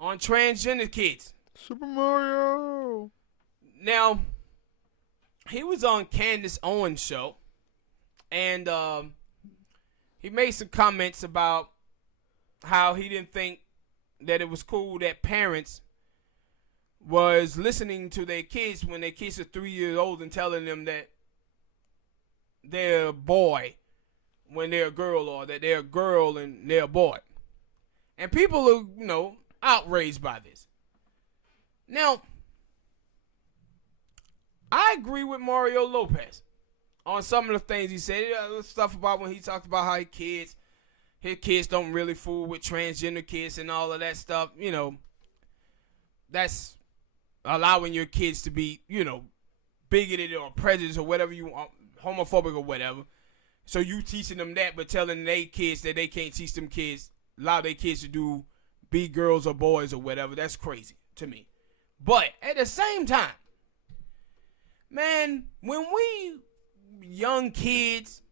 on transgender kids. Super Mario. Now, he was on Candace Owens' show, and he made some comments about how he didn't think that it was cool that parents was listening to their kids when their kids are 3 years old and telling them that they're a boy when they're a girl, or that they're a girl and they're a boy. And people are, outraged by this. Now, I agree with Mario Lopez on some of the things he said. Stuff about when he talked about how his kids don't really fool with transgender kids and all of that stuff. That's allowing your kids to be, bigoted or prejudiced or whatever you want, homophobic or whatever. So you teaching them that, but telling their kids that they can't teach them kids, allow their kids to be girls or boys or whatever. That's crazy to me. But at the same time, man, when we young kids,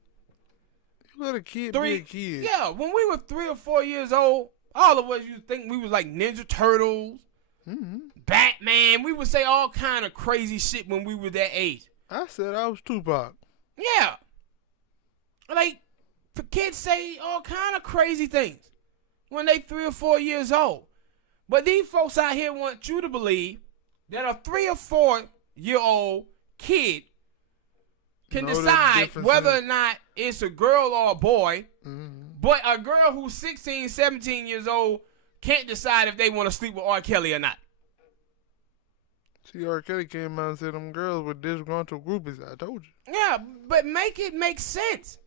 you let a kid be a kid. Yeah, when we were 3 or 4 years old, all of us used to think we was like Ninja Turtles, Batman. We would say all kind of crazy shit when we were that age. I said I was Tupac. Yeah. Like, kids say all kind of crazy things when they 3 or 4 years old. But these folks out here want you to believe that a 3 or 4-year-old kid can decide whether or not it's a girl or a boy. But a girl who's 16, 17 years old can't decide if they want to sleep with R. Kelly or not. See, R. Kelly came out and said them girls were disgruntled groupies. I told you. Yeah, but make it make sense.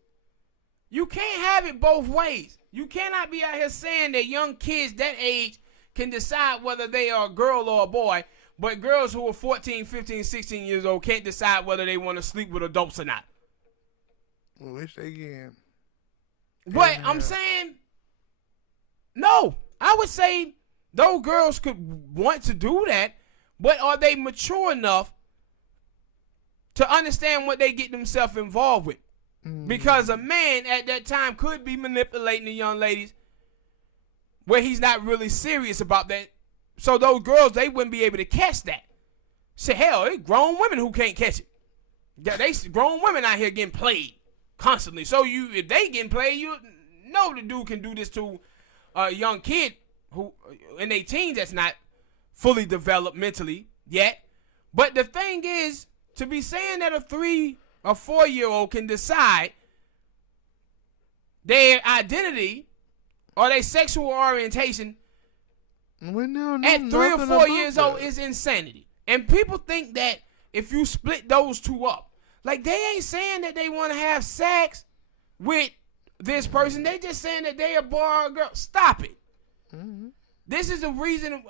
You can't have it both ways. You cannot be out here saying that young kids that age can decide whether they are a girl or a boy, but girls who are 14, 15, 16 years old can't decide whether they want to sleep with adults or not. I wish they can. But I'm saying, no. I would say those girls could want to do that, but are they mature enough to understand what they get themselves involved with? Because a man at that time could be manipulating the young ladies where he's not really serious about that. So those girls, they wouldn't be able to catch that. Say, hell, it's grown women who can't catch it. They grown women out here getting played constantly. So if they getting played, you know the dude can do this to a young kid who in their teens that's not fully developed mentally yet. But the thing is, to be saying that a 3 or 4-year-old can decide their identity or their sexual orientation at 3 or 4 years old is insanity. And people think that if you split those two up, like they ain't saying that they want to have sex with this person. They just saying that they a boy or a girl. Stop it. This is the reason.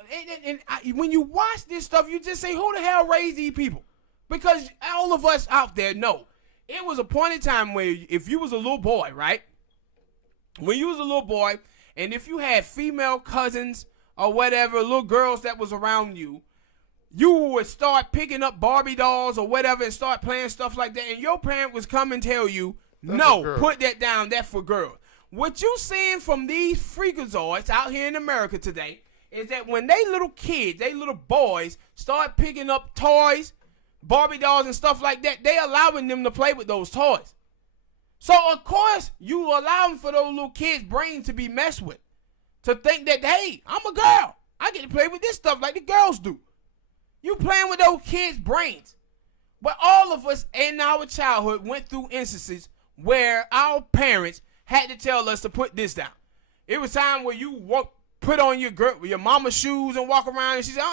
When you watch this stuff, you just say, who the hell raised these people? Because all of us out there know it was a point in time where if you was a little boy, right? When you was a little boy, and if you had female cousins or whatever, little girls that was around you, you would start picking up Barbie dolls or whatever and start playing stuff like that. And your parent was come and tell you, no, put that down. That's for girls. What you seeing from these freakazoids out here in America today is that when they little kids, they little boys start picking up toys, Barbie dolls and stuff like that, they allowing them to play with those toys. So, of course, you allowing for those little kids' brains to be messed with. To think that, hey, I'm a girl. I get to play with this stuff like the girls do. You playing with those kids' brains. But all of us in our childhood went through instances where our parents had to tell us to put this down. It was time where you put on your mama's shoes and walk around and she said,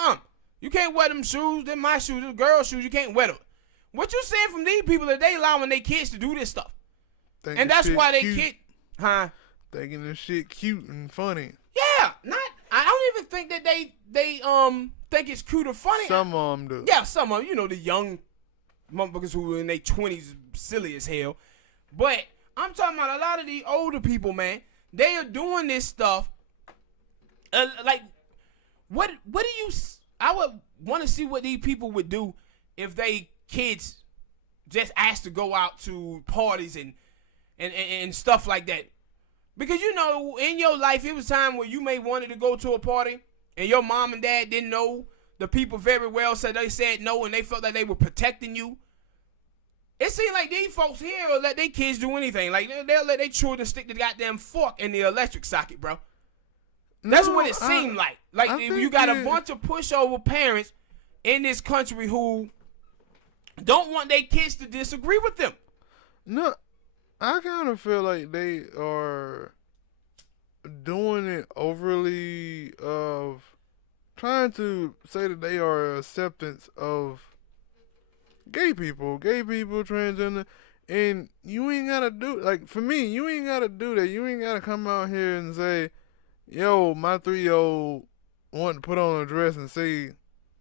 you can't wear them shoes. They're my shoes. They're girls' shoes. You can't wear them. What you saying from these people that they allowing their kids to do this stuff? And that's why they kid, thinking this shit cute and funny. Yeah, I don't even think that they think it's cute or funny. Some of them do. Yeah, some of them, the young motherfuckers who are in their 20s, silly as hell. But I'm talking about a lot of these older people, man. They are doing this stuff. What do you? I would want to see what these people would do if they kids just asked to go out to parties and stuff like that. Because in your life it was time where you may wanted to go to a party and your mom and dad didn't know the people very well, so they said no, and they felt like they were protecting you. It seems like these folks here will let their kids do anything. Like, they'll let their children stick the goddamn fork in the electric socket, bro. That's what it seemed like. Like, you got a bunch of pushover parents in this country who don't want their kids to disagree with them. No, I kind of feel like they are doing it overly of trying to say that they are acceptance of gay people, transgender, and you ain't gotta do, like, for me, you ain't gotta do that. You ain't gotta come out here and say, yo, my 3-year-old want to put on a dress and say,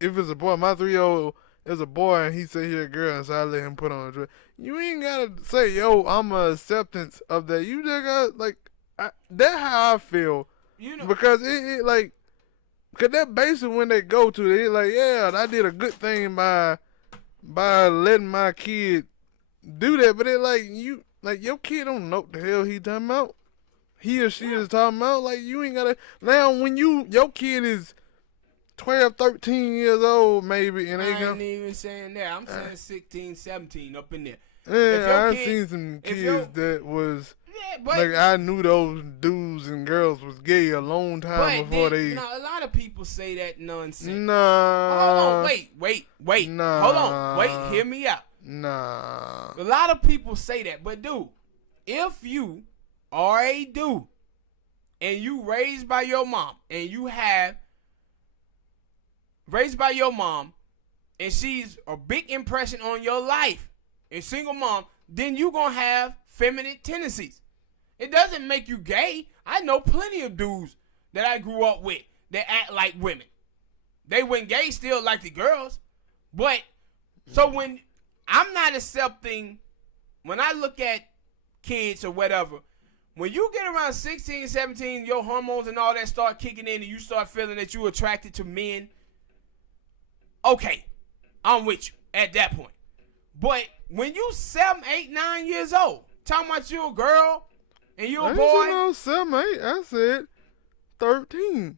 if it's a boy, my 3-year-old is a boy and he say he a girl, and so I let him put on a dress. You ain't gotta say, yo, I'm a acceptance of that. You just got, like, that's how I feel. You know, because it like, because that basically when they go to it, like, yeah, I did a good thing by letting my kid do that, but it like, you, like, your kid don't know what the hell he talking about. He or she is talking about, like, you ain't gotta, now when your kid is 12, 13 years old maybe, and I ain't even saying that. I'm saying 16, 17 up in there. Yeah, I've seen some kids that was, like, I knew those dudes and girls was gay a long time before they. A lot of people say that nonsense. Nah. Hold on, wait. Nah. Hold on, wait, hear me out. Nah. A lot of people say that, but dude, if you are a dude and you raised by your mom and you have raised by your mom and she's a big impression on your life, a single mom, then you gonna have feminine tendencies. It doesn't make you gay. I know plenty of dudes that I grew up with that act like women. They went gay still like the girls. But, so when I'm not accepting, when I look at kids or whatever, when you get around 16, 17, your hormones and all that start kicking in and you start feeling that you're attracted to men, okay, I'm with you at that point. But when you 7, 8, 9 years old, talking about you a girl and you a boy. I said 7, 8. I said 13.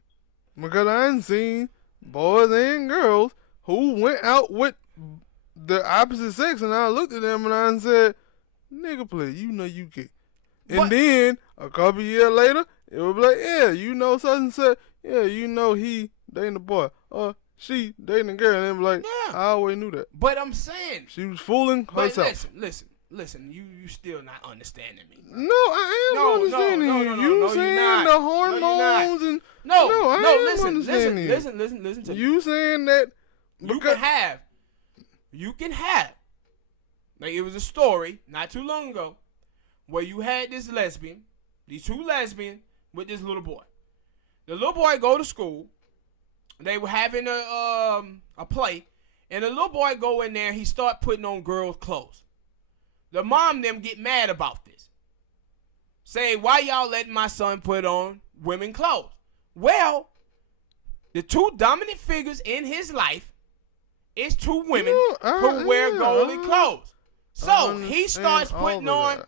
Because I ain't seen boys and girls who went out with the opposite sex, and I looked at them and I said, nigga, play, you know you gay. And then a couple years later, it would be like, yeah, you know such and such. Yeah, you know he dating a boy. Or she dating a girl. And they be like, yeah, I always knew that. But I'm saying, she was fooling herself. Listen, you still not understanding me. Bro. No, I am understanding you. You saying the hormones and I am understanding you. Listen to me. You saying that you can have. Like, it was a story not too long ago where you had these two lesbians with this little boy. The little boy go to school. They were having a play, and the little boy go in there. He start putting on girls' clothes. The mom them get mad about this. Say, why y'all letting my son put on women clothes? Well, the two dominant figures in his life is two women who wear girly clothes. So he starts putting on.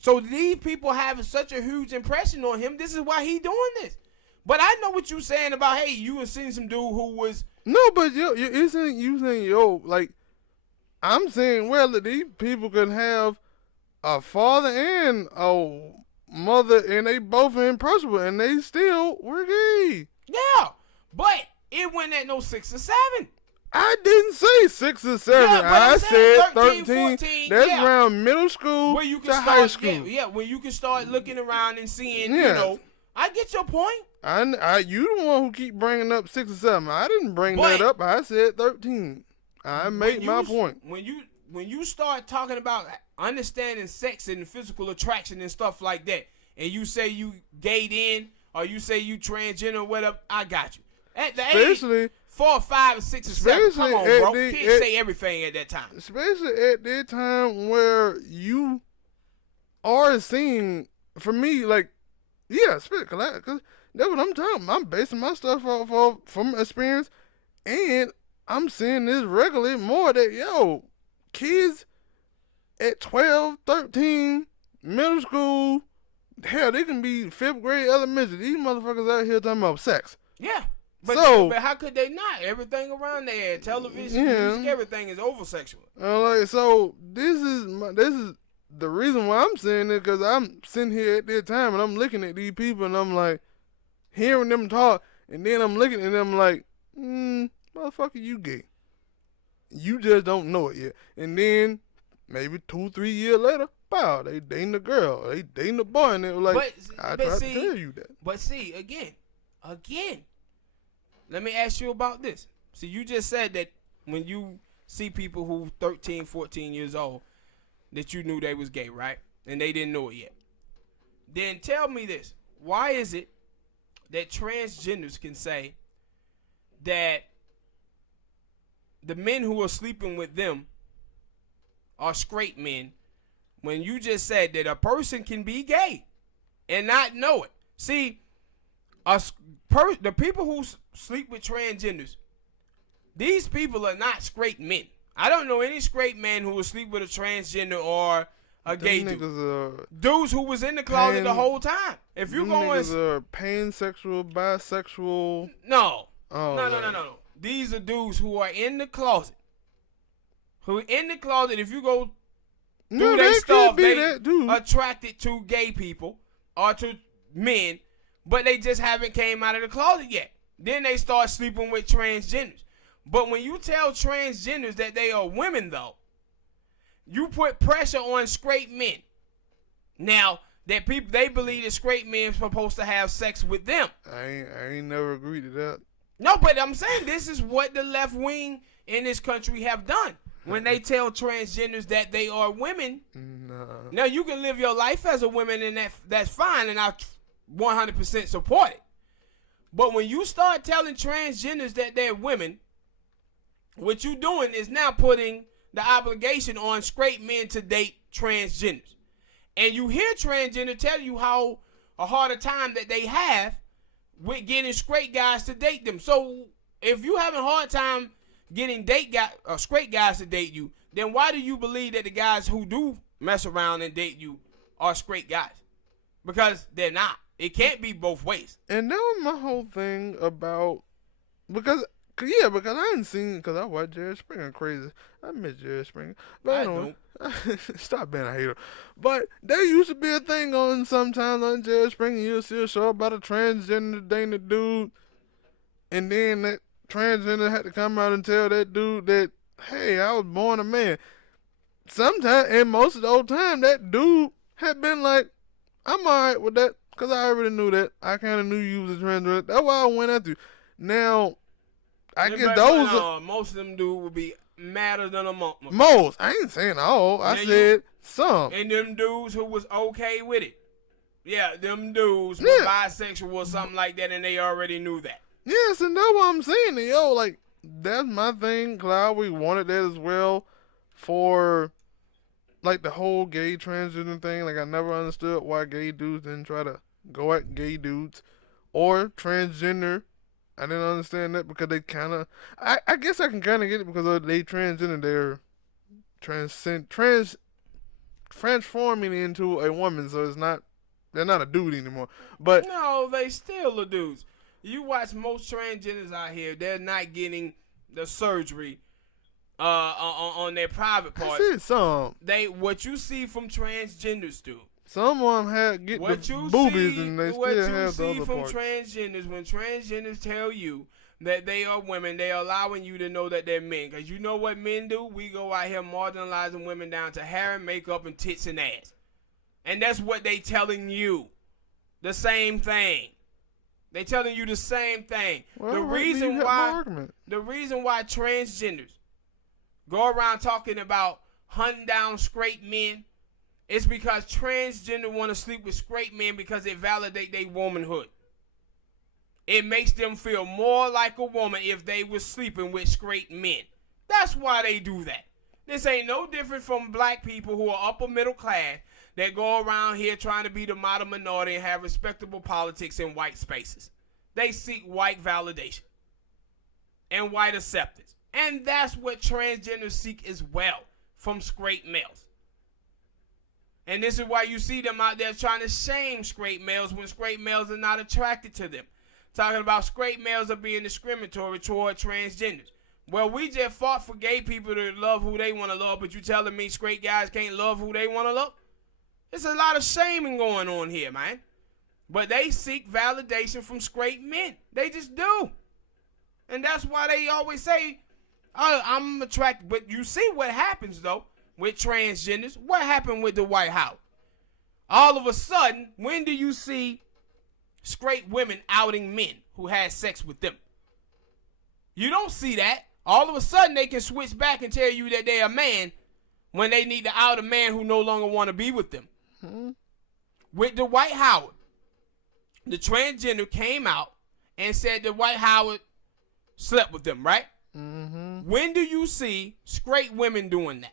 So these people have such a huge impression on him. This is why he doing this. But I know what you saying about, hey, you have seen some dude who was. No, but you saying, like, I'm saying, well, that these people can have a father and a mother, and they both are impressionable, and they still were gay. Yeah, but it wasn't at no 6 or 7. I didn't say 6 or 7. Yeah, I said 13. 14, That's around middle school where you can to start, high school. Yeah, when you can start looking around and seeing, you know. I get your point. You the one who keep bringing up 6 or 7. I didn't bring that up. I said 13. I made my point. When you start talking about understanding sex and physical attraction and stuff like that, and you say you gayed in or you say you transgender or whatever, I got you. At the age 4, 5, 6, or 7, come on, bro. Kids say everything at that time. Especially at that time where you are seeing, for me, like, yeah, because that's what I'm talking about. I'm basing my stuff off from experience, and I'm seeing this regularly more that, kids at 12, 13, middle school, hell, they can be 5th grade elementary. These motherfuckers out here talking about sex. Yeah. But how could they not? Everything around there, television, music, everything is over-sexual. So this is the reason why I'm saying it, because I'm sitting here at that time and I'm looking at these people and I'm like, hearing them talk, and then I'm looking at them like, motherfucker, you gay. You just don't know it yet. And then maybe 2-3 years later, wow, they dating a girl, they dating a boy, and they were like, I tried to tell you that. But see, again, let me ask you about this. See, you just said that when you see people who 13, 14 years old, that you knew they was gay, right? And they didn't know it yet. Then tell me this. Why is it that transgenders can say that the men who are sleeping with them are straight men, when you just said that a person can be gay and not know it? See, the people who sleep with transgenders, these people are not straight men. I don't know any straight man who will sleep with a transgender or a gay dude. Dudes who was in the closet the whole time. If you go niggas are pansexual, bisexual. No. No. These are dudes who are in the closet. If you go through their stuff, they attracted to gay people or to men, but they just haven't came out of the closet yet. Then they start sleeping with transgenders. But when you tell transgenders that they are women, though, you put pressure on straight men. Now, that people, they believe that straight men are supposed to have sex with them. I ain't never agreed to that. No, but I'm saying this is what the left wing in this country have done. When they tell transgenders that they are women. Nah. Now, you can live your life as a woman, and that's fine, and I 100% support it. But when you start telling transgenders that they're women, what you doing is now putting the obligation on straight men to date transgenders. And you hear transgender tell you how a harder time that they have with getting straight guys to date them. So if you having a hard time getting straight guys to date you, then why do you believe that the guys who do mess around and date you are straight guys? Because they're not. It can't be both ways. And that was my whole thing about, because I hadn't seen, because I watch Jerry Springer crazy. I miss Jerry Springer. But I don't. Stop being a hater. But there used to be a thing on sometimes on Jerry Springer. You'll see a show about a transgender dating a dude. And then that transgender had to come out and tell that dude that, hey, I was born a man. Sometimes, and most of the old time, that dude had been like, I'm alright with that, because I already knew that. I kind of knew you was a transgender. That's why I went after you. Now, I get those. Most of them dudes would be madder than a month. Most. I ain't saying all. I said some. And them dudes who was okay with it. Yeah, them dudes were bisexual or something like that, and they already knew that. Yes, and that's what I'm saying. Yo, like, that's my thing, because I always wanted that as well for, like, the whole gay transgender thing. Like, I never understood why gay dudes didn't try to go at gay dudes or transgender. I didn't understand that because they kind of, I guess I can kind of get it because they transgender, they're transforming into a woman, so they're not a dude anymore. But no, they still are dudes. You watch most transgenders out here, they're not getting the surgery on their private parts. I see some. What you see from transgenders do. Some of them get the boobies and they still have the other parts. What you see from transgenders, when transgenders tell you that they are women, they are allowing you to know that they're men. Because you know what men do? We go out here marginalizing women down to hair and makeup and tits and ass. And that's what they telling you. The same thing. They telling you the same thing. Well, the reason why transgenders go around talking about hunting down straight men, it's because transgender want to sleep with straight men because it validates their womanhood. It makes them feel more like a woman if they were sleeping with straight men. That's why they do that. This ain't no different from black people who are upper middle class that go around here trying to be the model minority and have respectable politics in white spaces. They seek white validation and white acceptance. And that's what transgenders seek as well from straight males. And this is why you see them out there trying to shame straight males when straight males are not attracted to them. talking about straight males are being discriminatory toward transgenders. Well, we just fought for gay people to love who they want to love, but you telling me straight guys can't love who they want to love? There's a lot of shaming going on here, man. But they seek validation from straight men. They just do. And that's why they always say, oh, I'm attracted. But you see what happens, though, with transgenders. What happened with the White House? All of a sudden, when do you see straight women outing men who had sex with them? You don't see that. All of a sudden, they can switch back and tell you that they're a man when they need to out a man who no longer want to be with them. With the Dwight Howard, the transgender came out and said that Dwight Howard slept with them, right? When do you see straight women doing that?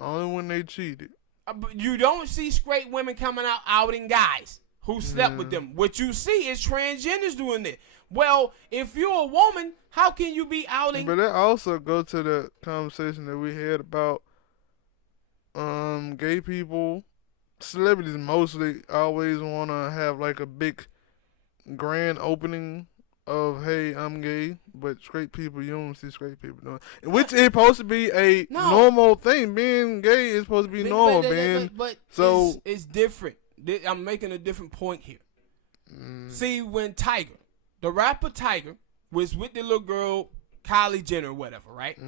Only when they cheated. But you don't see straight women coming out outing guys who slept with them. What you see is transgenders doing it. Well, if you're a woman, how can you be outing? But that also go to the conversation that we had about gay people. Celebrities mostly always want to have like a big grand opening of, hey, I'm gay, but straight people, you don't see straight people doing it. Which is supposed to be a normal thing. Being gay is supposed to be normal, man. But so it's different. I'm making a different point here. See, when Tiger, the rapper Tiger, was with the little girl, Kylie Jenner or whatever, right?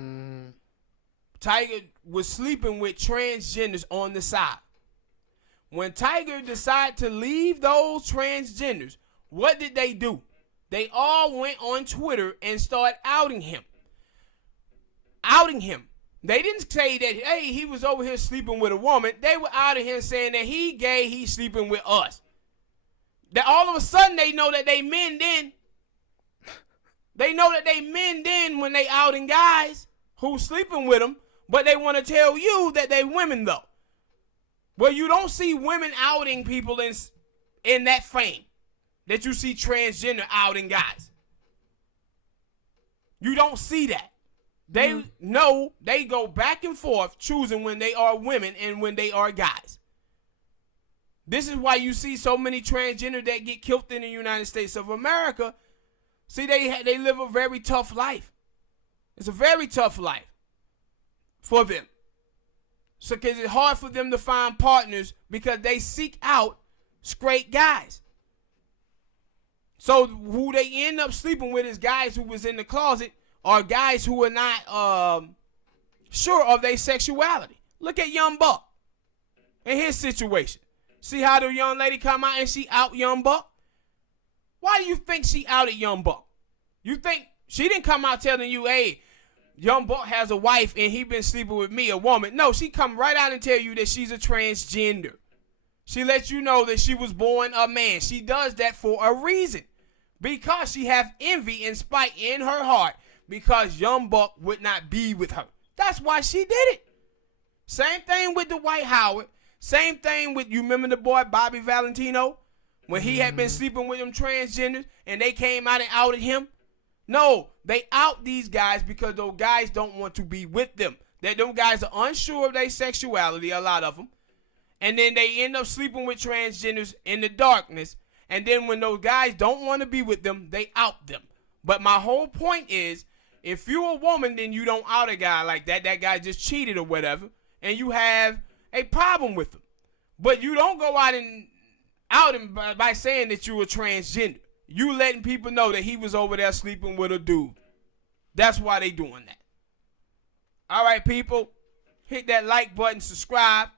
Tiger was sleeping with transgenders on the side. When Tiger decided to leave those transgenders, what did they do? They all went on Twitter and started outing him. Outing him. They didn't say that, hey, he was over here sleeping with a woman. They were outing him saying that he gay, he's sleeping with us. That all of a sudden they know that they men then. They know that they men then when they outing guys who sleeping with them, but they want to tell you that they women though. Well, you don't see women outing people in that fame that you see transgender outing guys. You don't see that. They know they go back and forth choosing when they are women and when they are guys. This is why you see so many transgender that get killed in the United States of America. See, they live a very tough life. It's a very tough life for them. So, because it's hard for them to find partners because they seek out straight guys. So, who they end up sleeping with is guys who was in the closet or guys who are not sure of their sexuality. Look at Young Buck and his situation. See how the young lady come out and she out Young Buck? Why do you think she outed Young Buck? You think she didn't come out telling you, hey, Young Buck has a wife and he been sleeping with me, a woman. No, she come right out and tell you that she's a transgender. She lets you know that she was born a man. She does that for a reason. Because she have envy and spite in her heart because Young Buck would not be with her. That's why she did it. Same thing with the Dwight Howard. Same thing with, you remember the boy Bobby Valentino? When he had been sleeping with them transgenders and they came out and outed him? No, they out these guys because those guys don't want to be with them. That those guys are unsure of their sexuality, a lot of them. And then they end up sleeping with transgenders in the darkness. And then when those guys don't want to be with them, they out them. But my whole point is, if you're a woman, then you don't out a guy like that. That guy just cheated or whatever. And you have a problem with him. But you don't go out and out him by saying that you're a transgender. You letting people know that he was over there sleeping with a dude. That's why they doing that. All right, people. Hit that like button, subscribe.